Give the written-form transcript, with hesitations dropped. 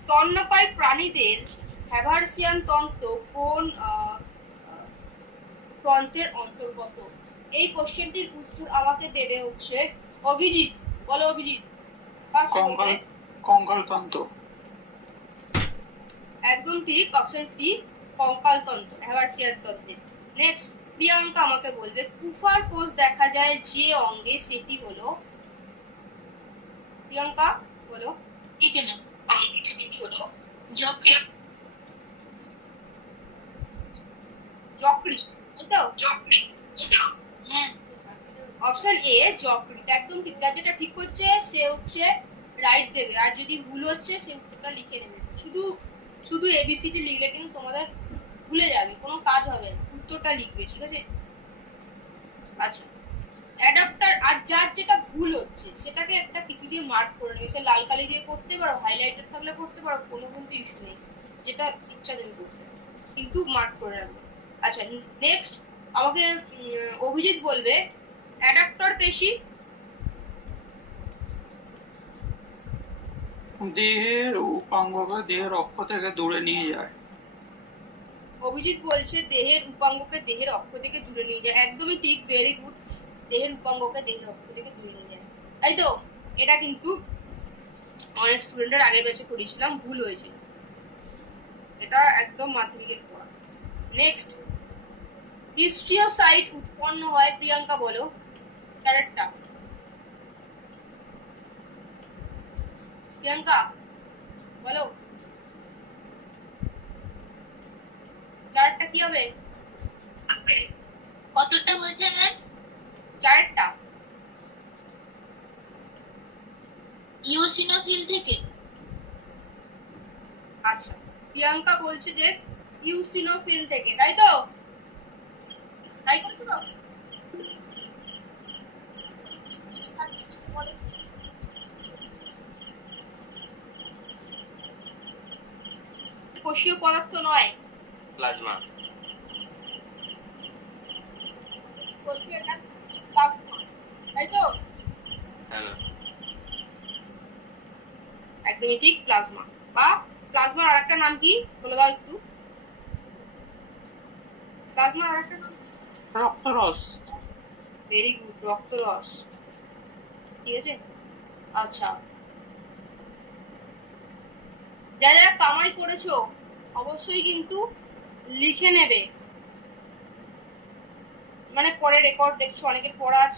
স্তন্যপায়ী প্রাণীদের হ্যাভারসিয়ান তন্ত্র কোন তন্ত্রের অন্তর্গত? এই কোশ্চেনটির উত্তর আমাকে দেবে হচ্ছে অভিজিৎ। বলো অভিজিৎ। কঙ্কাল তন্ত্র। একদম ঠিক, অপশন সি কঙ্কাল তন্ত্র, হ্যাভারসিয়ান তন্ত্রের। নেক্সট প্রিয়াঙ্কা আমাকে বলবে কুফার কোষ দেখা যায় যে অঙ্গে সেটি হলো। প্রিয়াঙ্কা বলো। সেটি হলো যকৃৎ। অপশন এ যকৃৎ একদম ঠিক। যার যেটা ঠিক হচ্ছে সে হচ্ছে রাইট দেবে, আর যদি ভুল হচ্ছে সে উত্তরটা লিখে নেবে। শুধু এবিসিডি লিখলে কিন্তু তোমাদের ভুলে যাবে, কোনো কাজ হবে না, উত্তরটা লিখবে, ঠিক আছে? আচ্ছা, অ্যাডাপ্টার। আর যার যেটা ভুল হচ্ছে সেটাকে একটা কিছু দিয়ে মার্ক করে নেবে, সে লাল কালি দিয়ে করতে পারো, হাইলাইটার থাকলে করতে পারো, কোনো কিন্তু ইস্যু নেই, যেটা ইচ্ছা তুমি করতে, কিন্তু মার্ক করে রাখবে। আচ্ছা, নেক্সট আমাকে অভিজিৎ বলবে অ্যাডাপ্টার পেশি দেহের উপাঙ্গকে দেহের অক্ষ থেকে দূরে নিয়ে যায়। অভিজিৎ বলছে দেহের উপাঙ্গকে দেহের অক্ষ থেকে দূরে নিয়ে যায়। একদমই ঠিক, ভেরি গুড। দেহের উপাঙ্গকে দেহের অক্ষ থেকে দূরে নিয়ে যায়, তাই তো? এটা কিন্তু অনেক স্টুডেন্টের আগের ব্যাচে করেছিলাম, ভুল হয়েছিল, এটা একদম মাধ্যমিকের পড়া। নেক্সট, হিস্টিওসাইট উৎপন্ন হয়, প্রিয়াঙ্কা বলো চারটা। প্রিয়াঙ্কা বলো চারটা কি হবে? কতটা বলছে ম্যাম? চারটা। ইওসিনোফিল থেকে। আচ্ছা, প্রিয়াঙ্কা বলছে যে ইওসিনোফিল থেকে, তাই তো? তাই করছো তো? কোষীয় পদার্থ নয়, প্লাজমা। বলছো এটা প্লাজমা, তাই তো? হ্যাঁ, একদমই ঠিক, প্লাজমা। বা প্লাজমার আরেকটা নাম কি বলে দাও একটু। প্লাজমার আরেকটা নাম রক্তরস। ভেরি গুড, রক্তরস, ঠিক আছে। আচ্ছা, যারা যারা কামাই করেছো অবশ্যই কিন্তু লিখে নেবে, মানে পরে রেকর্ড দেখছো অনেকের পড়া আছে।